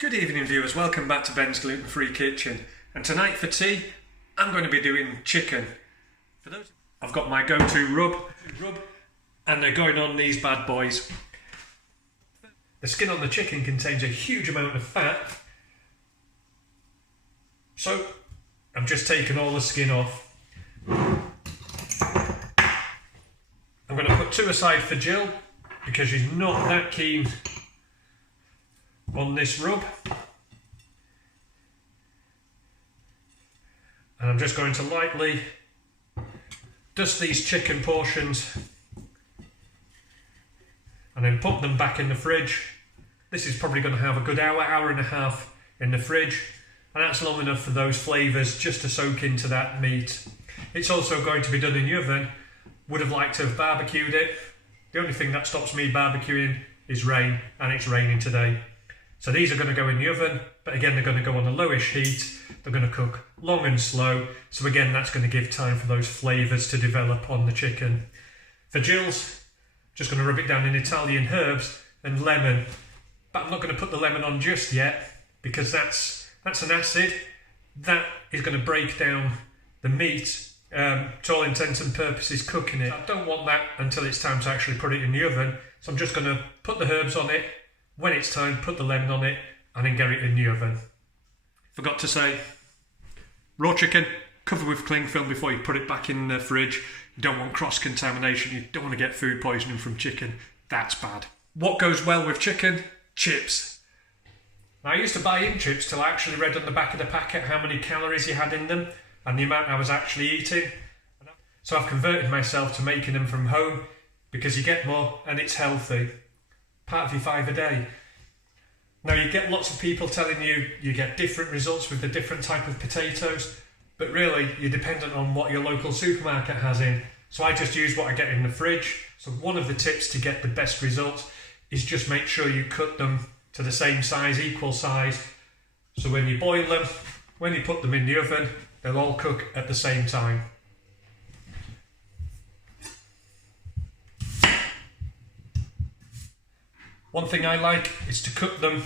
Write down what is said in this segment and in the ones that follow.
Good evening viewers, welcome back to Ben's Gluten Free Kitchen, and tonight for tea I'm going to be doing chicken. I've got my go-to rub and they're going on these bad boys. The skin on the chicken contains a huge amount of fat, so I'm just taking all the skin off. I'm going to put two aside for Jill because she's not that keen on this rub, and I'm just going to lightly dust these chicken portions and then put them back in the fridge. This is probably going to have a good hour and a half in the fridge, and that's long enough for those flavours just to soak into that meat. It's also going to be done in the oven. Would have liked to have barbecued it. The only thing that stops me barbecuing is rain, and it's raining today. So these are going to go in the oven, but again they're going to go on a lowish heat. They're going to cook long and slow, so again that's going to give time for those flavours to develop on the chicken. For Jill's, just going to rub it down in Italian herbs and lemon, but I'm not going to put the lemon on just yet because that's an acid that is going to break down the meat, to all intents and purposes cooking it. I don't want that until it's time to actually put it in the oven, so I'm just going to put the herbs on it. When it's time, put the lemon on it and then get it in the oven. Forgot to say, raw chicken, cover with cling film before you put it back in the fridge. You don't want cross-contamination, you don't want to get food poisoning from chicken. That's bad. What goes well with chicken? Chips. Now, I used to buy in chips till I actually read on the back of the packet how many calories you had in them and the amount I was actually eating. So I've converted myself to making them from home because you get more and it's healthy. Part of your 5 a day. Now you get lots of people telling you you get different results with the different type of potatoes, but really you're dependent on what your local supermarket has in. So I just use what I get in the fridge. So one of the tips to get the best results is just make sure you cut them to the same size, equal size. So when you boil them, when you put them in the oven, they'll all cook at the same time. One thing I like is to cook them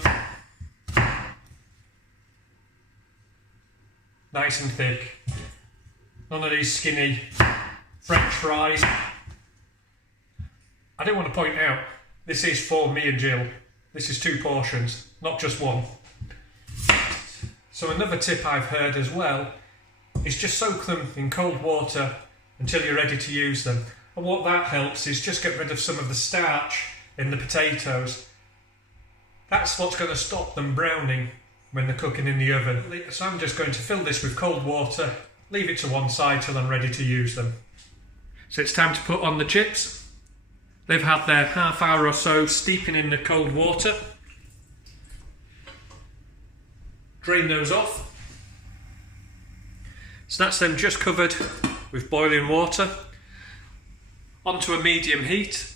nice and thick. None of these skinny French fries. I do want to point out, this is for me and Jill. This is 2 portions, not just one. So another tip I've heard as well is just soak them in cold water until you're ready to use them. And what that helps is just get rid of some of the starch in the potatoes. That's what's going to stop them browning when they're cooking in the oven. So I'm just going to fill this with cold water, leave it to one side till I'm ready to use them. So it's time to put on the chips. They've had their half hour or so steeping in the cold water. Drain those off. So that's them just covered with boiling water. Onto a medium heat.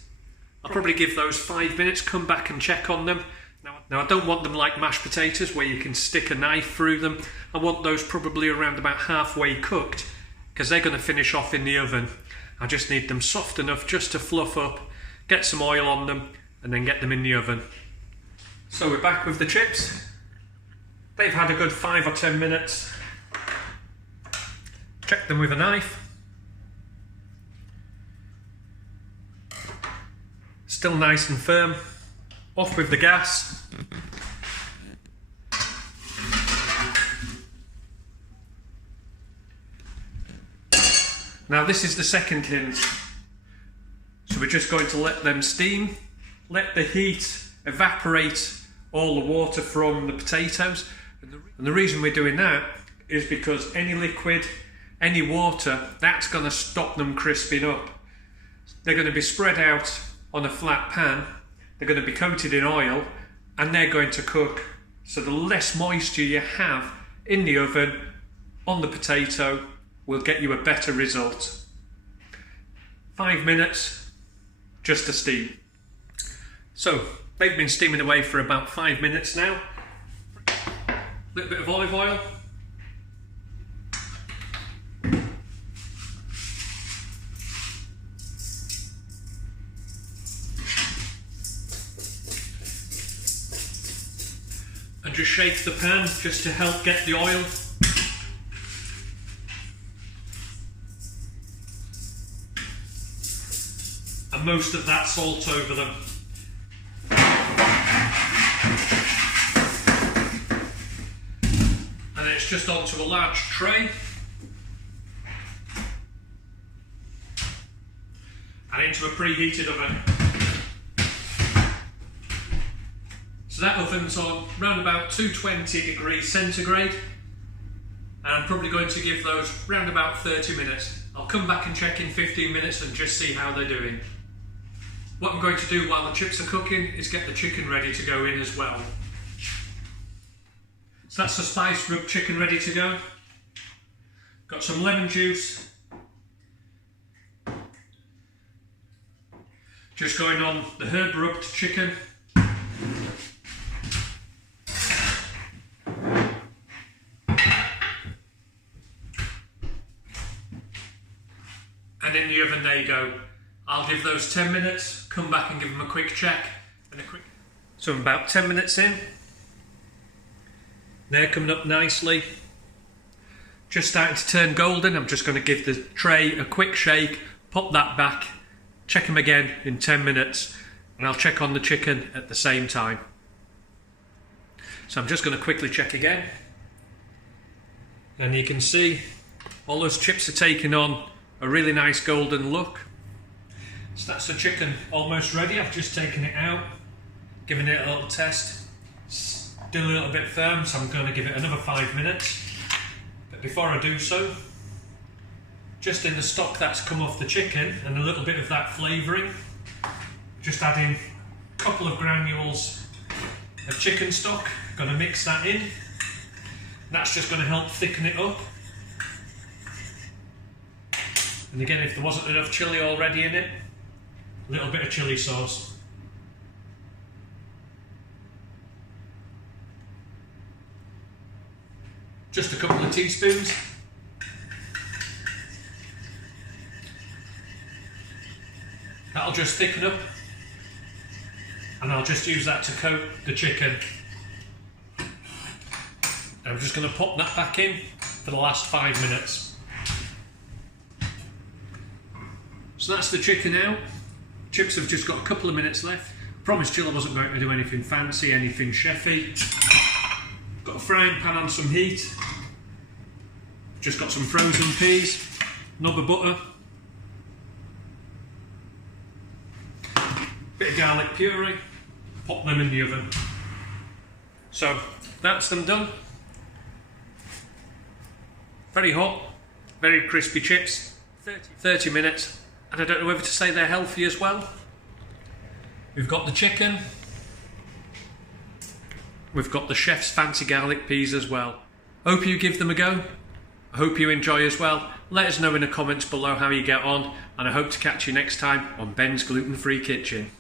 I'll probably give those 5 minutes, come back and check on them. Now I don't want them like mashed potatoes where you can stick a knife through them. I want those probably around about halfway cooked because they're going to finish off in the oven. I just need them soft enough just to fluff up, get some oil on them and then get them in the oven. So we're back with the chips. They've had a good 5 or 10 minutes. Check them with a knife. Still nice and firm. Off with the gas. Now this is the second hinge. So we're just going to let them steam. Let the heat evaporate all the water from the potatoes. And the reason we're doing that is because any liquid, any water, that's going to stop them crisping up. They're going to be spread out on a flat pan, they're going to be coated in oil and they're going to cook. So the less moisture you have in the oven on the potato will get you a better result. 5 minutes just to steam. So they've been steaming away for about 5 minutes now. A little bit of olive oil. and just shake the pan just to help get the oil. And most of that salt over them. And then it's just onto a large tray. And into a preheated oven. So that oven's on round about 220 degrees centigrade. And I'm probably going to give those round about 30 minutes. I'll come back and check in 15 minutes and just see how they're doing. What I'm going to do while the chips are cooking is get the chicken ready to go in as well. So that's the spice rub chicken ready to go. Got some lemon juice. Just going on the herb rubbed chicken. And in the oven they go. I'll give those 10 minutes, come back and give them a quick check. So I'm about 10 minutes in. They're coming up nicely. Just starting to turn golden. I'm just going to give the tray a quick shake, pop that back, check them again in 10 minutes, and I'll check on the chicken at the same time. So I'm just going to quickly check again. And you can see all those chips are taking on a really nice golden look. So that's the chicken almost ready. I've just taken it out, given it a little test. Still a little bit firm, so I'm going to give it another 5 minutes. But before I do so, just in the stock that's come off the chicken and a little bit of that flavouring, just adding a couple of granules of chicken stock. Going to mix that in. That's just going to help thicken it up. And again, if there wasn't enough chilli already in it, a little bit of chilli sauce. Just a couple of teaspoons. That'll just thicken up. And I'll just use that to coat the chicken. And I'm just going to pop that back in for the last 5 minutes. So that's the chicken out. Chips have just got a couple of minutes left. I promised Jill I wasn't going to do anything fancy, anything chefy. Got a frying pan on some heat. Just got some frozen peas, knob of butter, bit of garlic puree, pop them in the oven. So that's them done. Very hot, very crispy chips, 30 minutes. And I don't know whether to say they're healthy as well. We've got the chicken. We've got the chef's fancy garlic peas as well. Hope you give them a go. I hope you enjoy as well. Let us know in the comments below how you get on. And I hope to catch you next time on Ben's Gluten Free Kitchen.